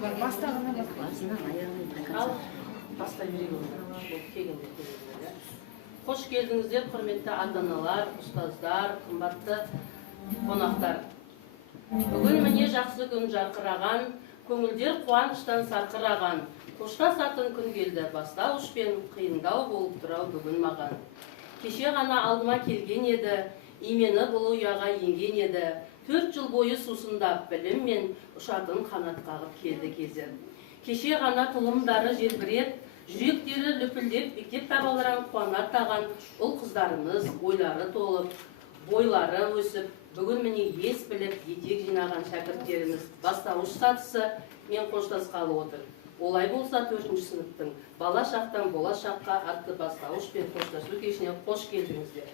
Hoş geldinizler, hürmetli ата-аналар, ұстаздар, қымбатты қонақтар. Бүгін міне жақсы күн жарқыраған, көңілдер қуаныштан сарқыраған, қоштасатын күн келді, бастауышпен қиындау болып тұрау бүгін маған. Кеше ғана алдыма келген еді, имені бұл ұяға енген еді, 4 жыл бойы сусындап біліммен ұшатын қанат қағып келді кезі. Кеше ғана тұлымдары желбіреп, жүректері лүпілдеп, мектеп табаларан қуанаттаған ұл қыздарымыз ойлары толып, бойлары өсіп, бүгін міне ес біліп, етек жинаған шәкірттеріміз бастауыш сатысы мен қоштасқалы отыр. Олай болса 4-ші сыныптың бала шақтан болашаққа атты бастауыш пен қоштасу кешіне қош келдіңіздер.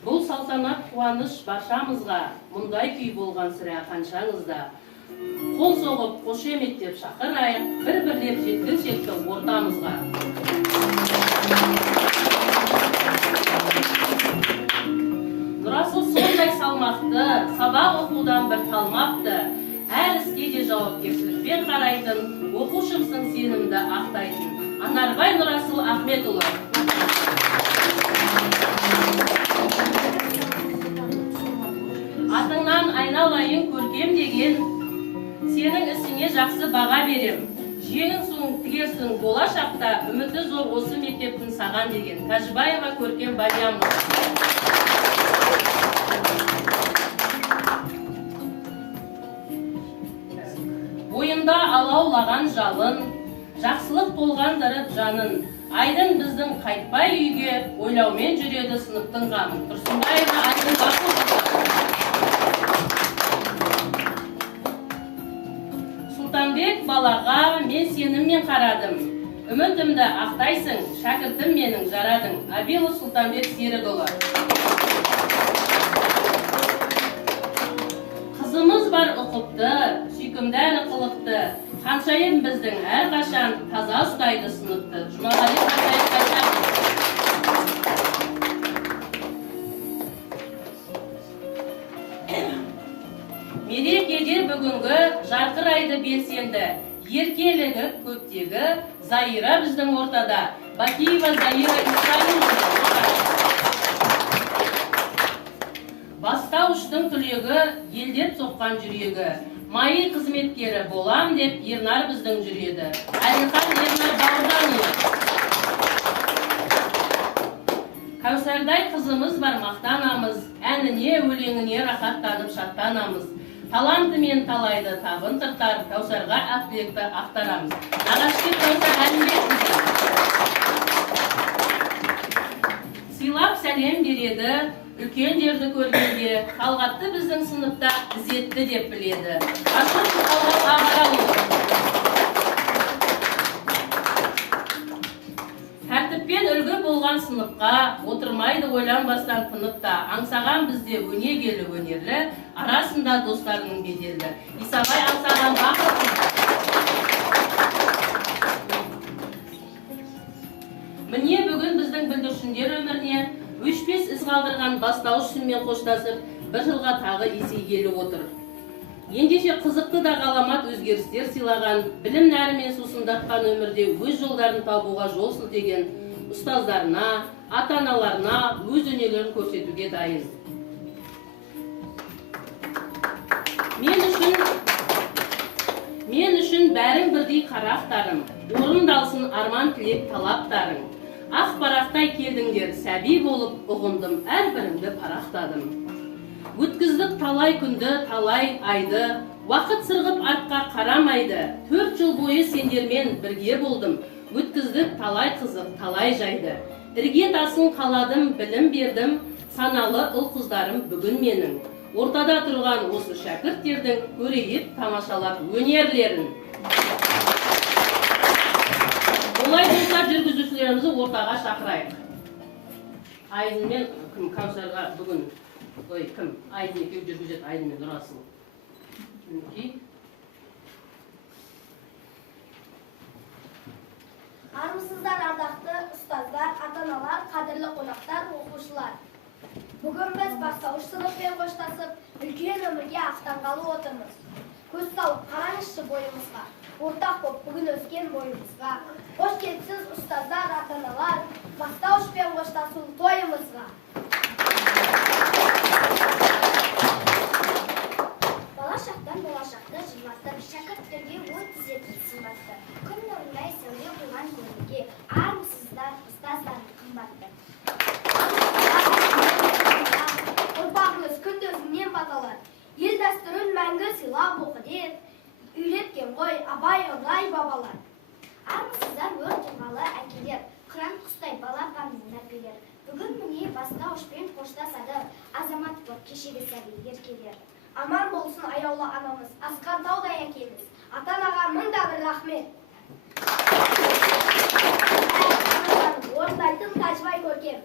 Бұл салтанат қуаныш баршамызға, мұндай күй болған сірә қаншаңызда. Қол соғып, қошеметтеп шақырайық, бір-бірлеп жеткіншекті ортамызға. Нұрасыл сондай салмақты, сабақ оқудан бір талмапты, әр іске де жауапкершілікпен қарайтын, оқушымсың сенімді ақтайтын. Анарбай Нұрасыл Ахметұлы. Атыңнан айналайын көркем деген, сенің ісіңе жақсы баға берем. Жеңін соң тігерсің болашақта, үміті зор осы мектептің саған деген. Тәжібаева Көркем Балиямыз. Бойында алаулаған жалын, жақсылық толғандырып жанын. Айдын біздің қайтпай үйге, ойлаумен жүреді сыныптың ғамын. Тұрсынбаева Айдын Бақұлы. Сұлтанбек балаға мен сеніммен қарадым. Үмітімді ақтайсың, шәкіртім менің жарадың. Абилов Сұлтанбек Серікұлы. Қызымыз бар ұқыпты, сүйкімді әрі қылықты. Қаншайым біздің әрқашан таза ұстайды сыныпты. Жұмағали Қаншайым Қайшақ. Мерекеде бүгінгі жарқырайды белсенді, еркелігі көптегі, Заира біздің ортада. Бакиева Заира Исраиловна. Бастауыштың түлегі, елдеп соққан жүрегі. Майы қызметкері болам деп Ернар біздің жүреді. Әлихан Ернар Бауырданұлы. Кәусардай қызымыз бар мақтанамыз, әніне, өлеңіне рахаттанып шаттанамыз. Талантымен талайды табын тыртар, Кәусарға ақбілекті ақтарамыз. Ағашкет Кәусар Әлімбек. Сыйлап сәлем береді, үлкендерді көргенде, Талғатты біздің сыныпта ізетті деп біледі. Ашық Талғат Ағаралығы. Тәртіппен үлгі болған сыныпқа, отырмайды ойланбастан тыныпта, аңсаған бізде өнегелі өнерлі, арасында достарының беделі. Исабай аңсаған бақыт. Міне бүгін біздің бүлдіршіндер өміріне өшпес із қалдырған бастауышымен қоштасып, бір жылға тағы есейгелі отыр. Ендеше қызықты да ғаламат өзгерістер сыйлаған, білім нәрімен сусындатқан өмірде өз жолдарын табуға жол сілтеген ұстаздарына, ата-аналарына өз өнерлерін көрсетуге дайын. Мен үшін бәрің бірдей қарақтарым, орындалсын арман тілек талаптарың. Ақ парақтай келдіңдер, сәби болып ұғындым, әрбіріңді парақтадым. Өткіздік талай күнді, талай айды, уақыт сырғып артқа қарамайды. 4 жыл бойы сендермен бірге болдым, өткіздік талай қызық, талай жайды. Ірге тасын қаладым, білім бердім, саналы ұл қыздарым бүгін менің. Ортада тұрған осы шәкірттердің көрейіп тамашалап өнерлерін. Олай болса жүргізушілерімізді ортаға шақырайық. Айдын мен Кәусарға бүгін кім? Айдын екеу жүргізеді, Айдын мен Нұрасыл. Армысыздар ардақты ұстаздар, ата-аналар, қадірлі қонақтар, оқушылар. Бүгін біз бастауыш сыныппен қоштасып, үлкен өмірге аттанғалы отырмыз. Көз салып қараңызшы бойымызға, ортақ боп бүгін өскен бойымызға. Қош келіпсіз ұстаздар, ата-аналар, бастауышпен қоштасу тойымызға. Бала шақтан болашақты жырлатып, шәкірттерге ой түзетіп сымбатты. Күн нұрындай сәуле құйған көңілге, армысыздар, ұстаздар қымбатты. Ұрпағыңыз күндізінен баталар. Ел дәстүрін мәңгі сыйлап оқы деп, үйреткен ғой абай ыңғай бабалар. Армысыздар өр тұлғалы әкелер, қыран құстай бала қамын әпелер. Бүгін міне бастауышпен қоштасады, азамат боп кешегі сәби еркелер. Аман болсын аяулы анамыз, асқар таудай әкеміз. Ата-анаға мыңда бір рахмет. Орындайтын тәжбай көркем.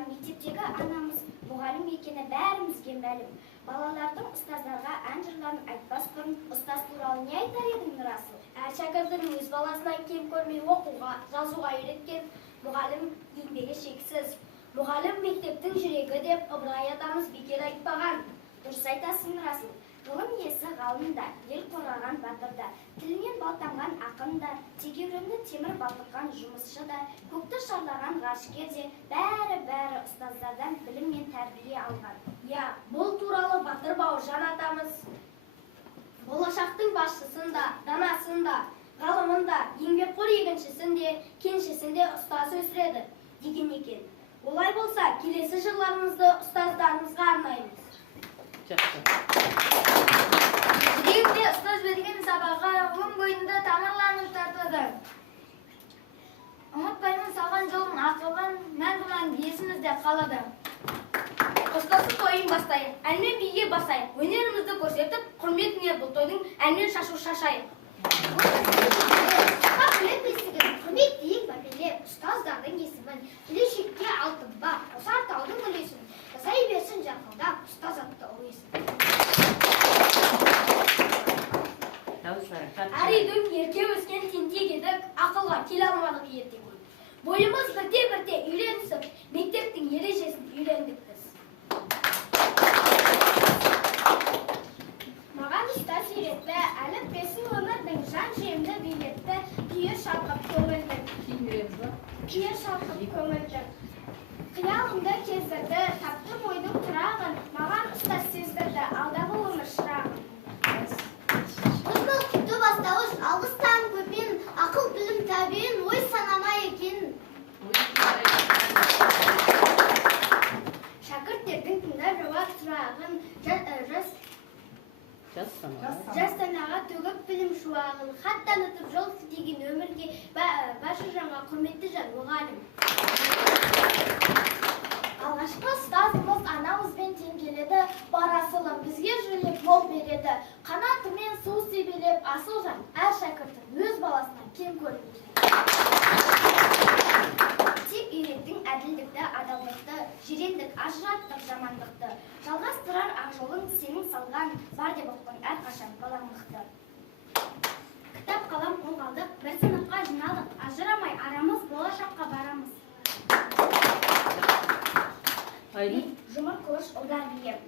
Мектептегі анамыз мұғалім екені бәрімізге мәлім. Балалардың ұстаздарға ән жырларын айтпас бұрын ұстаз туралы не айтар едің Нұрасыл? Әр шәкіртін өз баласынан кем көрмей оқуға, жазуға үйреткен мұғалім еңбегі шексіз. Мұғалім мектептің жүрегі деп Ыбырай атамыз бекер айтпаған. Дұрыс айтасың Нұрасыл. Ғылым иесі ғалымда, ел қорғаған батырда, тілінен балтанған ақында, тегеурінді темір балқытқан жұмысшы да, көкті шарлаған ғарышкер де, бәрі ұстаздардан білім мен тәрбие алған. Я, бұл туралы Батыр Бауыржан атамыз болашақтың басшысында, данасында, ғалымында, еңбекқор егіншісінде, кеншісінде ұстаз өсіреді деген екен. Олай болса, келесі жырларымызды ұстаздарымызға арнаймыз. Жақсы. Жүрегімде ұстаз берген сабаққа өн бойында тамырланып тартады. Ұмытпаймын салған жолдың ақылын, мәңгі есімізде қалады. Ұстаздың тойын бастайық, әнмен биге басайық. Өнерімізді көрсетіп, құрметіне бұл тойдың әнмен шашу шашайық. Біліп бесігін, құрмет дейік бәпелеп, ұстаздардың есімін, келешекке алтын ба, қосар таудың үлесін, жасай берсін жарқылдап, ұстаз атты ол есім. Әр үйдің ерке өскен тентек едік, ақылға келе алмадық ерте ғой. Бойымыз бірте-бірте үйренісіп, мектептің ережесін үйрендік біз. Маған ұстаз үйретті, әліппесін өмірдің жан жемді билетті, күйі шалқып көңілдің. Күйі шалқып көңілдің. Қиялымды кездірді, таптым ойдың тұрағын, маған ұстаз сездірді, алдағы өмір шырағын. Қызмыл күтті бастауыш, алғыстан көпен, ақыл білім тәбен, ой санама екен. Шәкірттердің тыңдап жауап сұрағын, жас санаға төгіп білім шуағын, хат танытып жол сілтеген өмірге башы жанға құрметті жан мұғалім. Алғашқы ұстазымыз анамызбен тең келеді, бар асылым бізге жүрек мол береді. Қанатымен су себелеп асыл жан, әр шәкіртін өз баласынан кем көрмейді. Тек үйреттің әділдікті, адалдықты, жирендік, ажыраттық жамандықты. Жалғастырар ақ жолың сенің салған, бар деп ұқтың әрқашан балаңдықты. Кітап қалам қолға алдық, бір сыныпқа жиналдық, ажырамай арамыз болашаққа барамыз. Жұмыр қылыш ұлдар бием.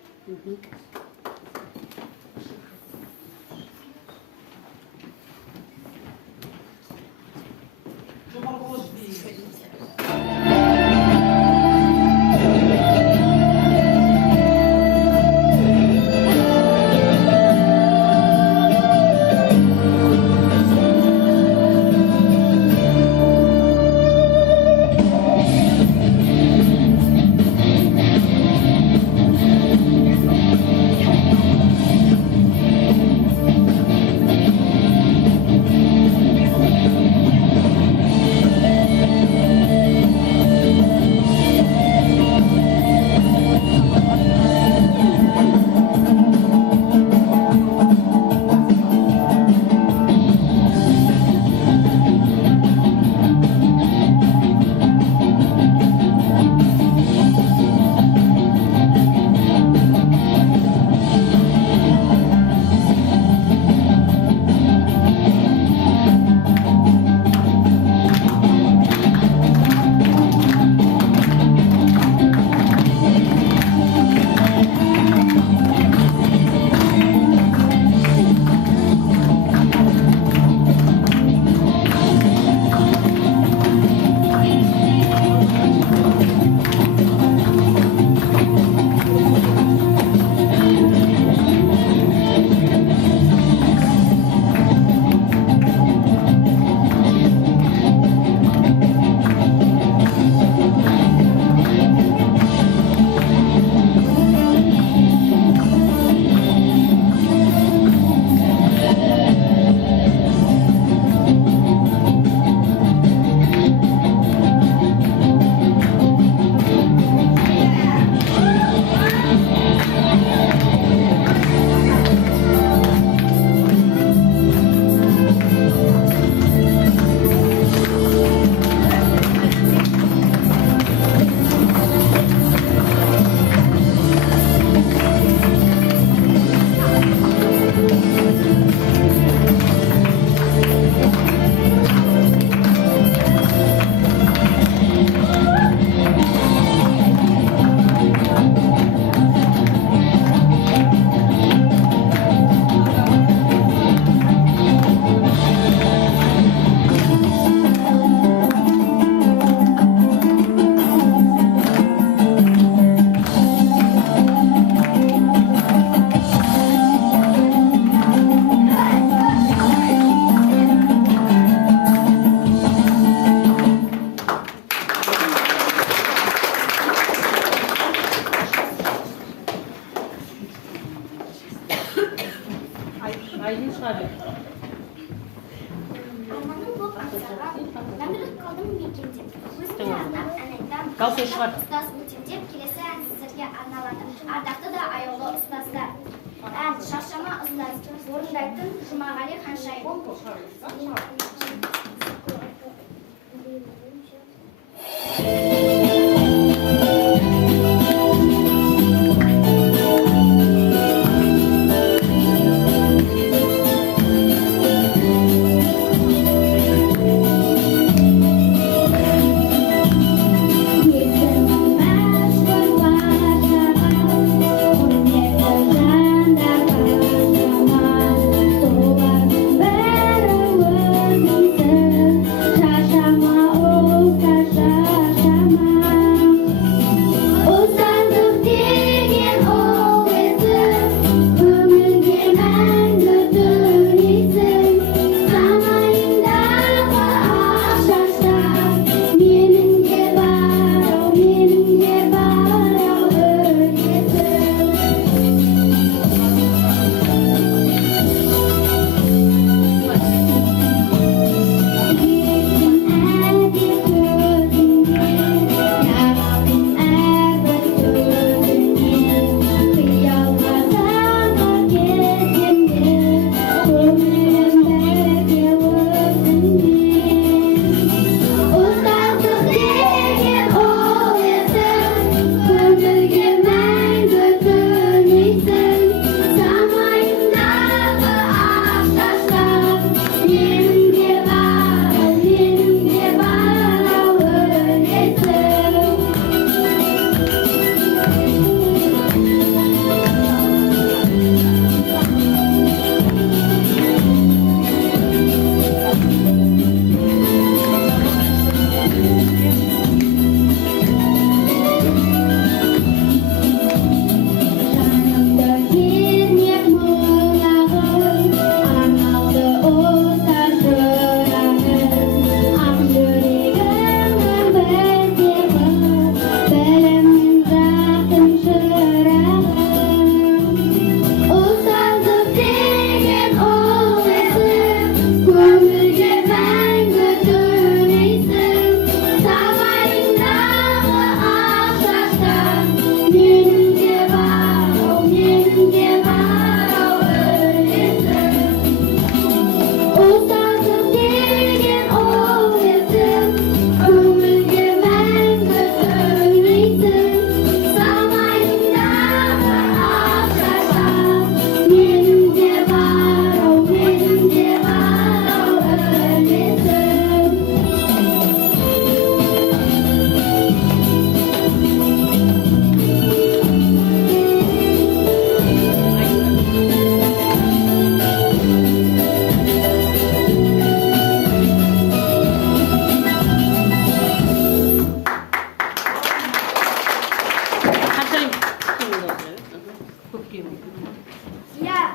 алдым мекендеп. Өзіме Tamam. арнап ән айтам. Дауысы шығар. Ұстаз өтемдеп келесі ән сіздерге арналады. Ардақты да аяулы ұстаздар. Ән шаршама ұстаз, орындайтын Жұмағали Ханшайым.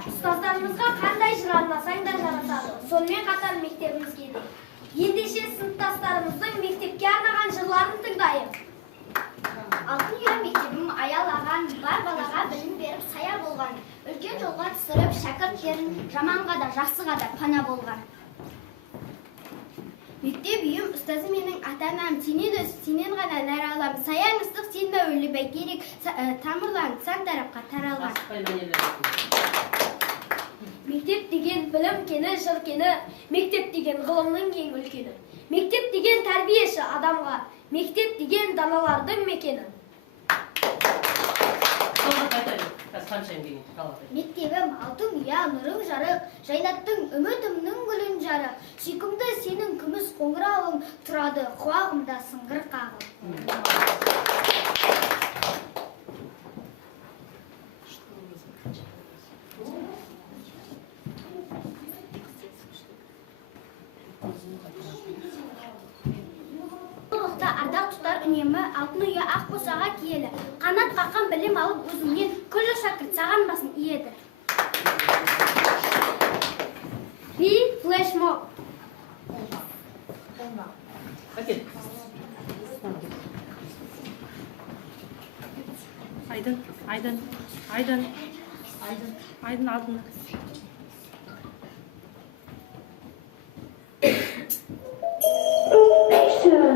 ұстаздарымызға қандай жыр арнасаң да жарасады. Сонымен қатар мектебімізге де. Ендеше сыныптастарымыздың мектепке арнаған жырларын тыңдайық. Алтын ұя мектебім аялаған, бар балаға білім беріп сая болған. Үлкен жолға түсіріп шәкірттерін жаманға да жақсыға да пана болған. Мектеп үйім ұстазы менің ата-анам, сенен өз, сенен ғана нәр алам. Саяң ыстық сен дәуірлі бәйтерек, тамырлан сан тарапқа таралған. Мектеп деген білім кені, жыр кені, мектеп деген ғылымның ең үлкені. Мектеп деген тәрбиеші адамға, мектеп деген даналардың мекені. Мектебім алтын ұя нұрың жарық, жайнаттың үмітімнің гүлін жарық. Сүйкімді сенің күміс қоңырауың тұрады құлағымда сыңғыр қағып. Ардақ тұтар үнемі алтын ұя ақ босаға киелі. Қанат қаққан білім алып өзіңнен күллі шәкірт саған басын иеді. Би флешмоб. Айдын алдына. Show.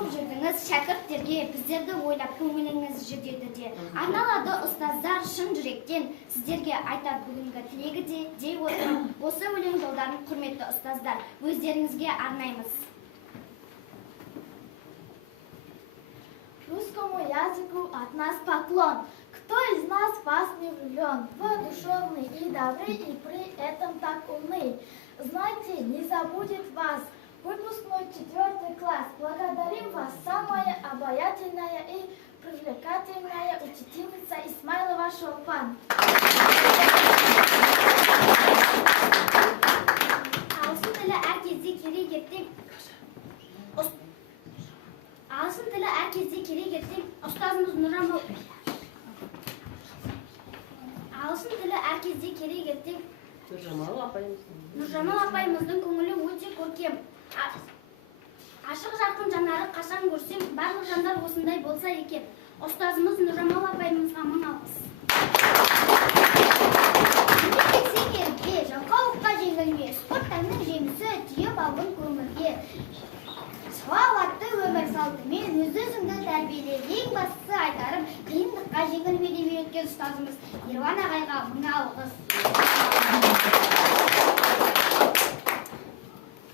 оқып жүрдіңіз, шәкірттерге біздерді ойлап көңіліңіз жетеді де. Арналады ұстаздар шын жүректен сіздерге айтар бүгінгі тілегі де дей отырып, осы өлең жолдарын құрметті ұстаздар өздеріңізге арнаймыз. Русскому языку от нас поклон. Кто из нас вас не влюблен? Вы душевный и добрый, и при этом так умный. Знайте, не забудет вас выпускной 4 класс. Благодарим вас, самая обаятельная и привлекательная учительница Исмайлова Шолпан. Ағылшын тілі әр кезде керек ертең. Ағылшын тілі әр кезде керек ертең. Ұстазымыз Нұржамал. Ағылшын тілі әр кезде керек ертең. Нұржамал апайымыздың көңілі өте көркем. Ашық жарқын жанары қашан көрсем, барлық жандар осындай болса екен. Ұстазымыз Нұржамал апайымызға мың алғыс. Сендерге жалқаулыққа жеңілме, спорт таңның жемісі түйіп алғын көңілге. Салауатты өмір салтымен өз-өзіңді тәрбиеле. Ең бастысы айтарым, қиындыққа жеңілме деп үйреткен ұстазымыз Ерлан ағайға мың алғыс.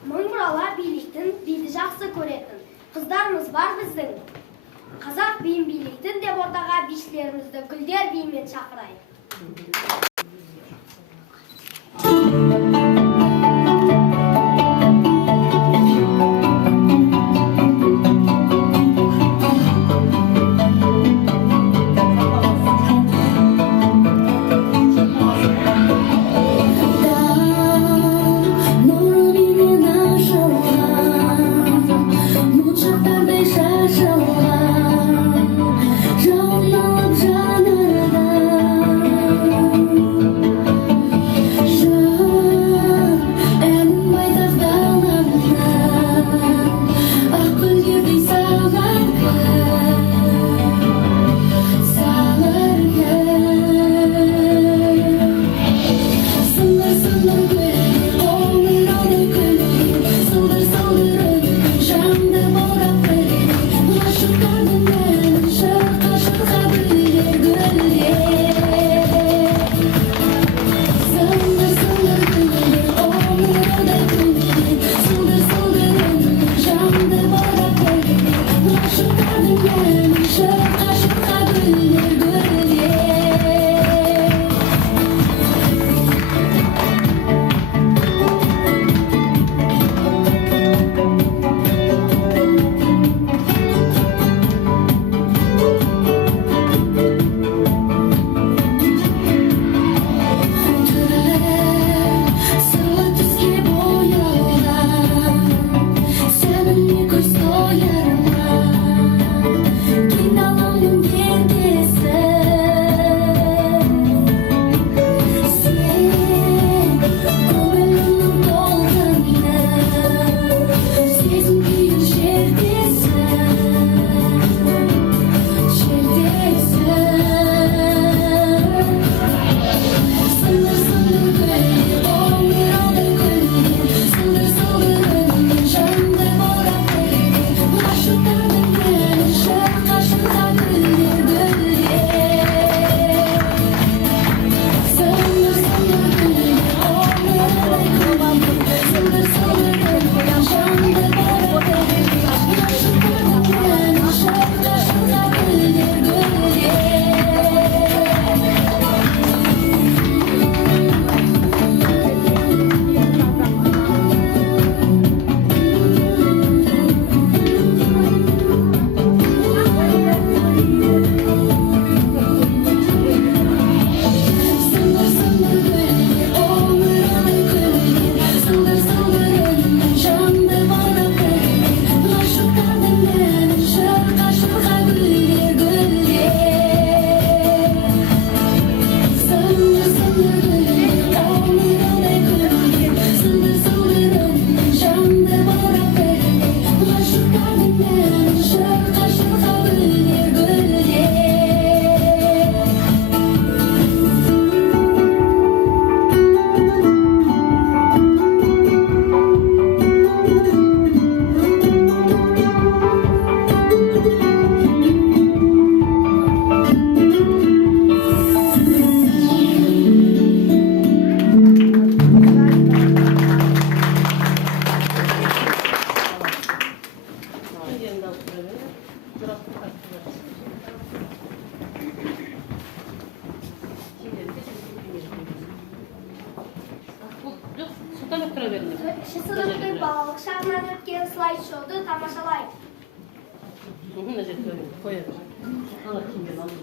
Мың бұрала билейтін, биді жақсы көретін қыздарымыз бар біздің. Қазақ биін билейтін деп ортаға бишілерімізді гүлдер биімен шақырайық. Жанардан Sultan Öktür'e verin. Төртінші сыныптың балалық шағынан өткен слайд-шоуды тамашалайық. Мына жерге қоя бер. Ана киіммен алып.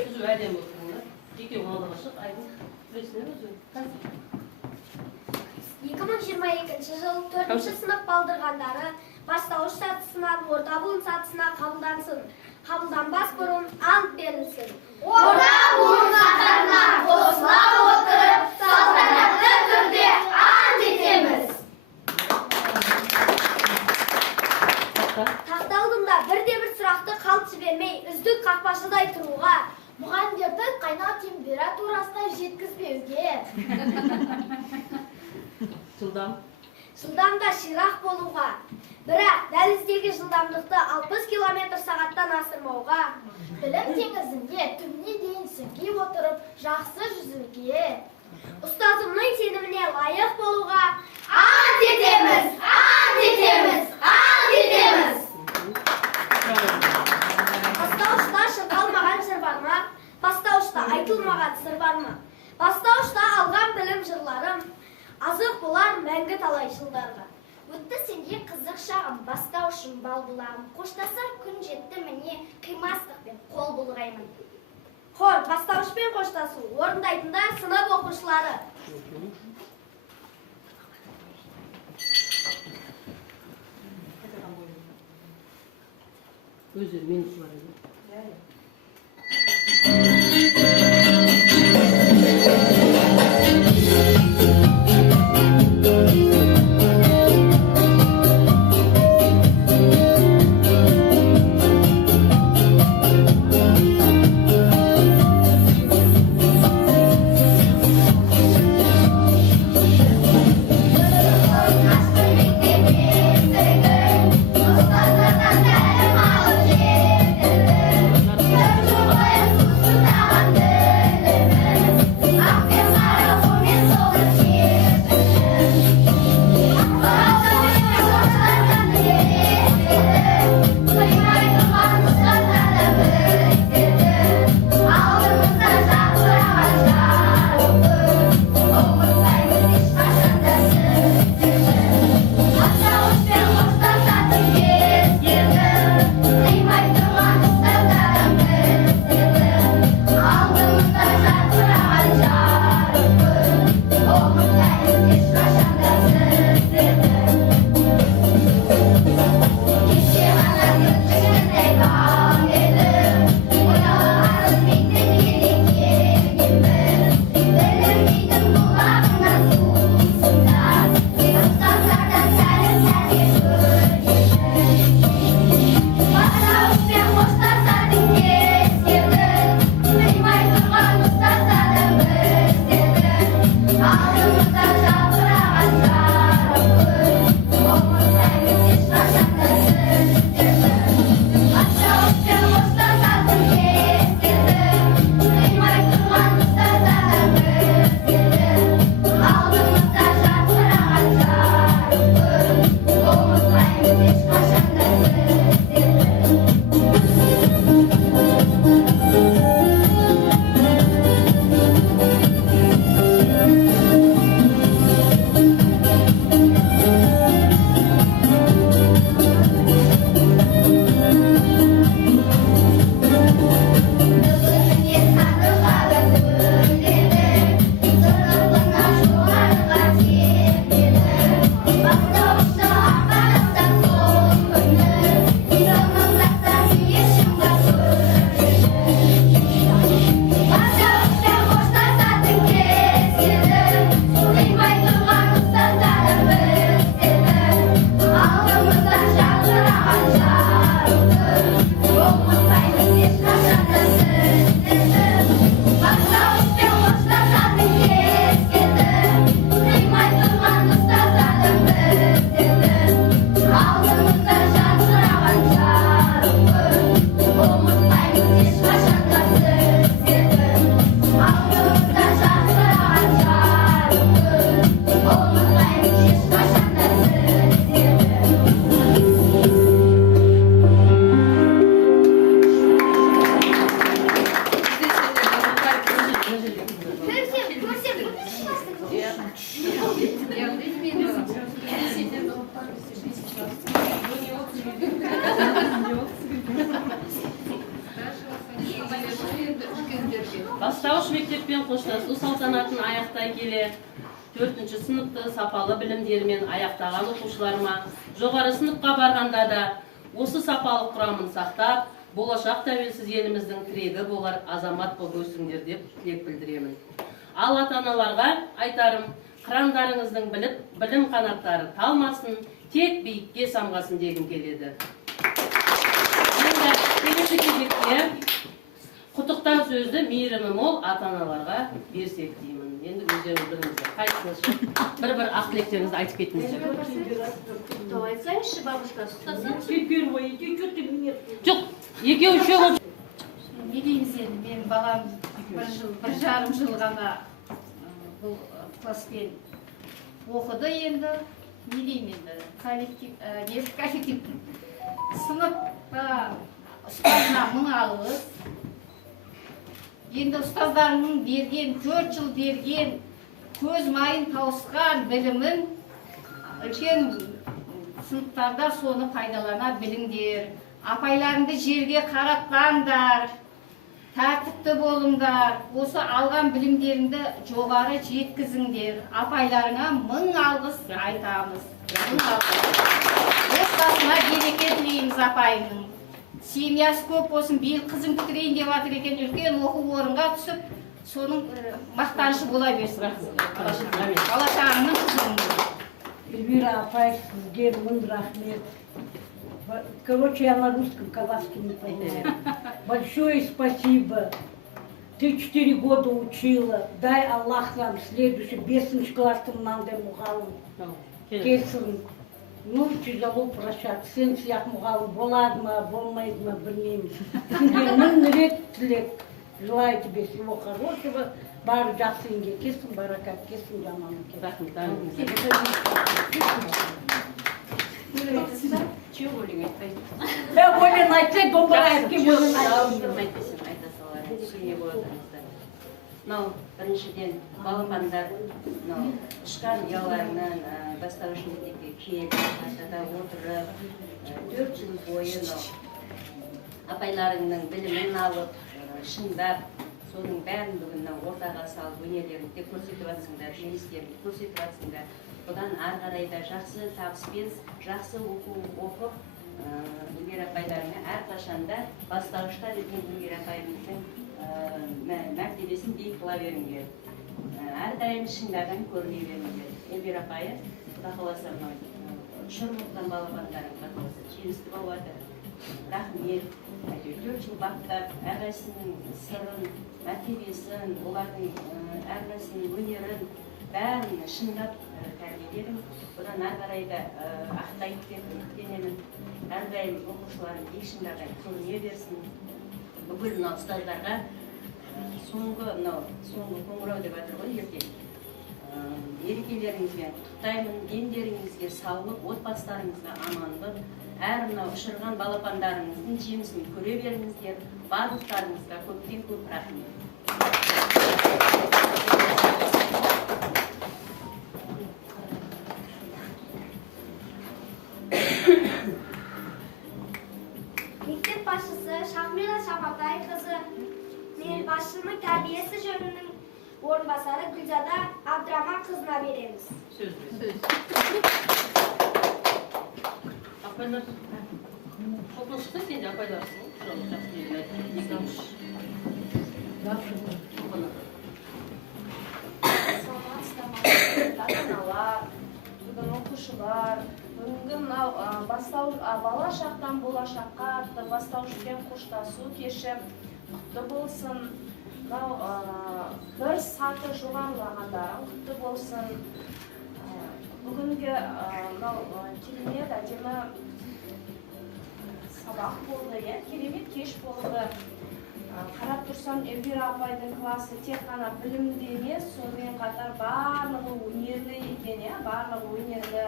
Өзі әдемі отырыңдар. Екеуің алдыға шық, Айдын. Білесіңдер өзі. 2022 жыл 4-ші сынып балдырғандары бастауыш сатысынан орта буын сатысына қабылдансын. Қабылданбас бұрын ант берілсін. Орта буын қатарына қосыла отырып, салтанатты түрде ант етеміз. Тақта алдында бірде-бір сұрақты қалт жібермей, үздік қақпашыдай тұруға, Мұғалімдерді қайнау температурасына жеткізбеуге, жылдамда ширақ болуға, бірақ дәліздегі жылдамдықты 60 км/сағаттан асырмауға, білім теңізінде түбіне дейін сүңги отырып, жақсы жүзуге, ұстазымның сеніміне лайық болуға ант етеміз, ант етеміз, ант етеміз. Бастауышта шырқалмаған жыр бар ма? Бастауышта айтылмаған сыр бар ма? Бастауышта алған білім жырларым азық болар мәңгі талай жылдарға. Өтті сенде қызық шағым, бастауышым бал бұлағым, қоштасар күн жетті міне, қимастықпен қол бұлғаймын. Хор, бастауышпен қоштасу, орындайтындар сынып оқушылары. Өздері мені сұлар еді. Ұстаздардан тәлім алып жетілдім. Бастауыш мектеппен қоштасу салтанатын аяқтай келе, 4-ші сыныпты сапалы білімдерімен аяқтаған оқушыларыма жоғары сыныпқа барғанда да осы сапалық құрамын сақтап, болашақ тәуелсіз еліміздің тірегі болар азамат болып өсіңдер деп тілек білдіремін. Ал ата-аналарға айтарым, қырандарыңыздың білім қанаттары талмасын, тек биікке самғасын дегім келеді. Енді келесі кезекте құттықтау сөзді мейірімі мол ата-аналарға берсек деймін. Енді өздеріңіз біліңіздер, қайсыңыз бір ақ тілектеріңізді айтып кетіңіздер. Құттықтау айтсаңызшы, бабушка, Жоқ, екеу-үшеу. Не дейміз енді, мен балам бір жарым жыл ғана бұл класспен оқыды енді. Не деймін енді, коллектив сыныпта ұстазына 1000 алғыс. Енді ұстаздарының берген, 4 жыл берген, көз майын тауысқан білімін үлкен сыныптарда соны пайдалана біліңдер. Апайларыңды жерге қаратпаңдар, тәртіпті болыңдар. Осы алған білімдеріңді жоғары жеткізіңдер. Апайларыңа 1000 алғыс айтамыз. 1000 алғыс. Отбасына береке тілейміз апайының. Семьясы көп болсын, биыл қызың бітірейін деп жатыр екен, үлкен оқу орынға түсіп, соның мақтанышы бола берсін. Бала-шағаның қызығын. Эльвира апай, сізге 1000 рахмет. Короче, я на русском казахском не понимаю. Большое спасибо. Ты 4 года учила. Дай Аллах нам следующий 5 класстың мынандай мұғалім келсін. Ну, тяжело прощаться. Сен сияқты мұғалім болады ма, болмайды ма, білмеймін. Сізге 1000 рет тілек. Желаю тебе всего хорошего. Бары жақсы еңге келсін, баракат келсін, жаман келсін. Чего өлең айтпайды? Өлең айтсай, домбыра әпке өлең Мынау біріншіден балапандар ұшқан ұяларынан бастауыш мектепке келіп, қайтада отырып, 4 жыл бойы апайларыңның білімін алып, шыңдап, соның бәрін бүгін ортаға салып, өнерлеріңді көрсетіп жатсыңдар, жемістеріңді көрсетіп жатсыңдар. Бұдан ары қарай да жақсы табыспен, жақсы оқу оқып, Эльвира апайларыңа әрқашанда бастауышта деген Эльвира апайымыздың мәртебесін биік қыла беріңдер. Әрдайым шыңдардан көріне беріңдер. Эльвира апайы, Құда қаласа шұрмықтан балапандарың жемісті болып жатыр. Рахмет. 4 жыл бақтап, әрқайсының сырын, мәртебесін, олардың әрқайсының өнерін бәрін шыңдап тәрбиеледім. Бұдан ары қарай да ақтайды деп үміттенемін. Әрдайым оқушыларын биік шыңдардан көріне берсін. Бүкіл мынау ұстаздарға соңғы қоңырау деп жатыр ғой ертең. Мерекелеріңізбен құттықтаймын, дендеріңізге саулық, отбасыларыңызға амандық, әр мынау ұшырған балапандарыңыздың жемісін көре беріңіздер. Барлықтарыңызға көптен көп рахмет. Мектеп басшысы Шахмира Шапатай қызы мен басшының тәрбиесі жөнінің орынбасары Гүлзада Абдраман қызына береміз. Апайлар, шоқын шықса сен де апайларсың. Ата-аналар, бүгін оқушылар, бүгінгі мынау бала шақтан болашаққа атты бастауышпен қоштасу кеші құтты болсын. Бір саты жоғарылағандарың құтты болсын. Бүгінгі керемет әдемі сабақ болды, керемет кеш болды. Қарап тұрсам, Эльвира апайдың класы тек қана білімді емес, сонымен қатар барлығы өнерлі екен, барлығы өнерлі.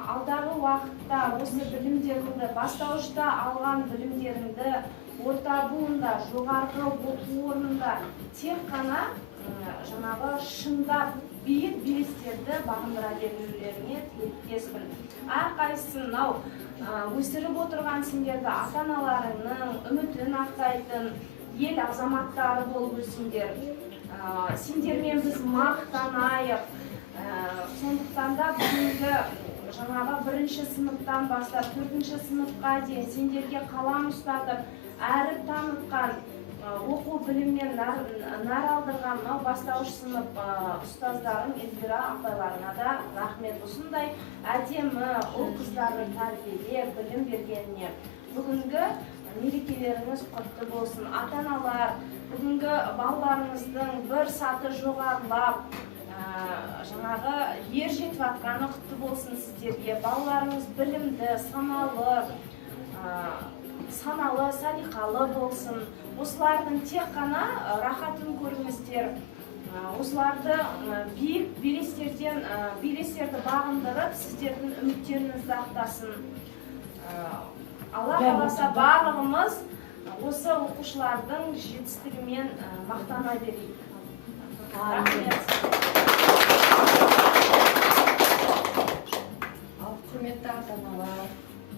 Алдағы уақытта осы білімдеріңді, бастауышта алған білімдеріңді орта буында, жоғарғы оқу орнында тек қана жаңағы шыңдап биік белестерді бағындыра берулеріне тілектеспін. Әрқайсысын өсіріп отырған сендерді ата-аналарыңның үмітін ақтайтын, ел азаматтары болып өсіңдер. Сендермен біз мақтанайық. Сондықтан да бүгінгі жаңағы 1-ші сыныптан бастап 4-ші сыныпқа дейін сендерге қалам ұстатып, әріп танытқан, оқу біліммен нәр алдырған мынау бастауыш сынып ұстаздарың Эльвира апайларына да рахмет. Осындай әдемі ұл қыздарды тәрбиелеп, білім бергеніне. Бүгінгі мерекелеріңіз құтты болсын. Ата-аналар, бүгінгі балаларыңыздың бір саты жоғарылап, жаңағы ер жетіп атқаны құтты болсын сіздерге. Балаларыңыз білімді, саналы, салиқалы болсын. Осылардың тек қана рахатын көріңіздер. Осыларды биік белестерді бағындырып, сіздердің үміттеріңізді ақтасын. Алла қаласа барлығымыз осы оқушылардың жетістігімен мақтана берейік. Рахмет. Құрметті ата-аналар,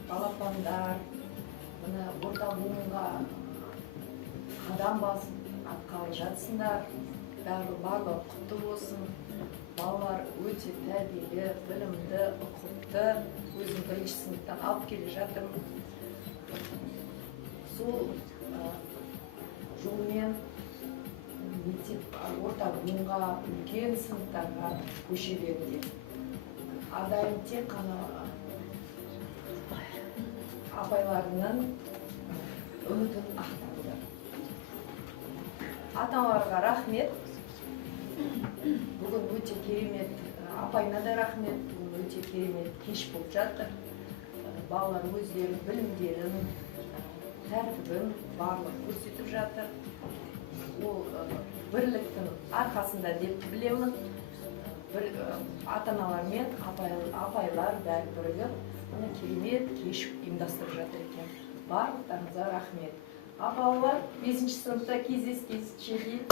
балапандар, мына орта буынға қадам басып атқалы жатсыңдар. Барлығы құтты болсын. Балалар өте тәрбиелі, білімді, ұқыпты. Өзім 1-ші сыныптан алып келе жатырмын. Сол жолмен мектеп орта буынға, үлкен сыныптарға көше беріңдер. Адайым тек қана апайларының үмітін ақтарды. Ата-аналарға рахмет. Бүгін өте керемет, апайына да рахмет. Бүгін өте керемет кеш болып жатыр. Балалар өздерінің білімдерін, тәртібін барлық көрсетіп жатыр. Ол бірліктің арқасында деп білемін. Ата-аналар мен апайлар бәрі бірігіп, керемет кеш ұйымдастырып жатыр екен. Барлықтарыңызға рахмет. Балалар 5-ші сыныпта кездескенше дейін.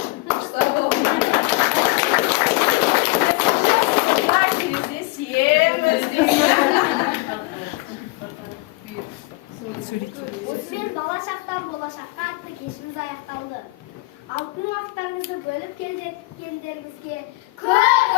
Осымен балашақтан болашаққа атты кешіміз аяқталды. Алтын уақыттарыңызды бөліп келгендеріңізге көп